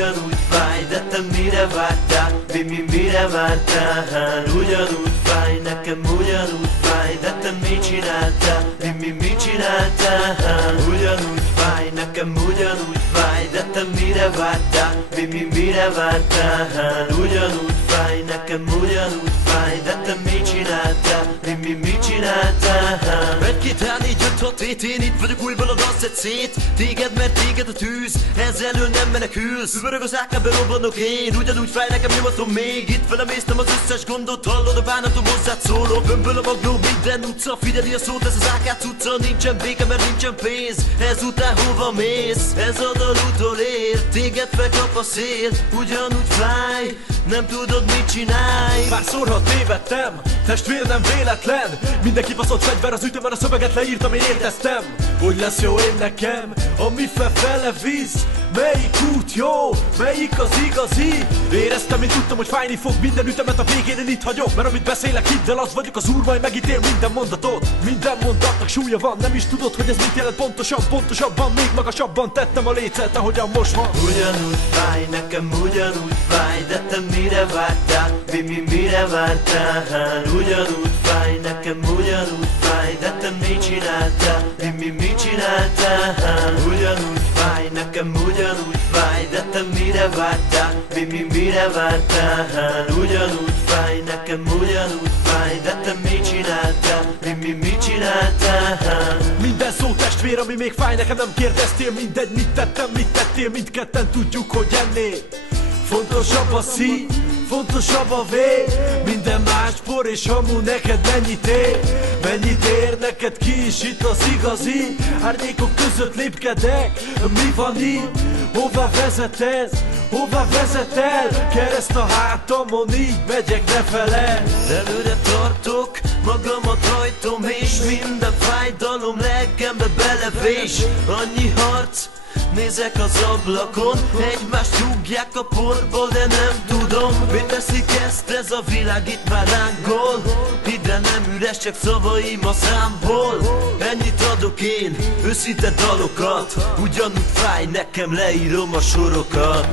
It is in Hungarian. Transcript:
ugyanúgy fáj, de te mire vártál? Mire vártál? Ugyanúgy fáj, nekem ugyanúgy fáj, de te mit csináltál? Mit csináltál? Ugyanúgy fáj, nekem ugyanúgy fáj, de te mire vártál? Mire vártál? Ugyanúgy fáj, nekem ugyanúgy fáj, de te mit csináltál? Mit csináltál? 1, 2, 3, 4, 5, 6, 7, én itt vagyok újból, a dansz egy szét. Téged, mert téged a tűz, ezzel ön nem menekülsz. Üvörög az ákán, berobbanok én, ugyanúgy fáj, nekem nyomatom még. Itt velem észtem az összes gondot, hallod a bánatom, hozzád szólok. Bömböl a magnó, minden utca, figyeli a szót, ez az ákát utca. Nincsen béke, mert nincsen pénz, ezután hova mész? Ez a dal utolér, téged felkap a szél. Ugyanúgy fáj, nem tudod mit csinálj. Pár szórhat tévedtem, testvér nem véletlen. Mindenki baszott fegyver az ütömben, a szöveget leírtam, én érteztem, hogy lesz jó én nekem, ami felfele visz. Melyik út jó, melyik az igazi? Éreztem, mint tudtam, hogy fájni fog minden ütemet, a végén én itt hagyok. Mert amit beszélek, hidd el, az vagyok az úr, majd megítél minden mondatot. Minden mondatnak súlya van, nem is tudod, hogy ez mit jelent pontosan. Pontosabban, még magasabban tettem a lécet, ahogyan most van. Ugyanúgy fáj, nekem ugyanúgy fáj, de te mire vártál? Mire vártál? Ugyanúgy fáj, nekem ugyanúgy fáj, de te mit csináltál? Mit csináltál? Ugyanúgy fáj, nekem ugyanúgy fáj, de te mire vártál? Mire vártál? Ugyanúgy fáj, nekem ugyanúgy fáj, de te mit csináltál? Mit csináltál? Minden szó testvér, ami még fáj, nekem nem kérdeztél. Mindegy, mit tettem, mit tettél, mindketten tudjuk, hogy ennél fontosabb a szív, fontosabb a vég. Minden más por és hamu, neked mennyit ér? Mennyit ér neked, ki is itt az igazi? Árnyékok között lépkedek, mi van így? Hova vezet ez? Hova vezet el? Kereszt a hátamon, így megyek lefele. Előre tartok, magamat hajtom, és minden fájdalom lelkembe belevés. Annyi harc, nézek az ablakon, egymást rúgják a porból, de nem tudom, mit teszik ezt, ez a világ itt már lángol. Ide nem üres, csak szavaim a számból. Ennyit adok én, őszinte dalokat, ugyanúgy fáj, nekem leírom a sorokat.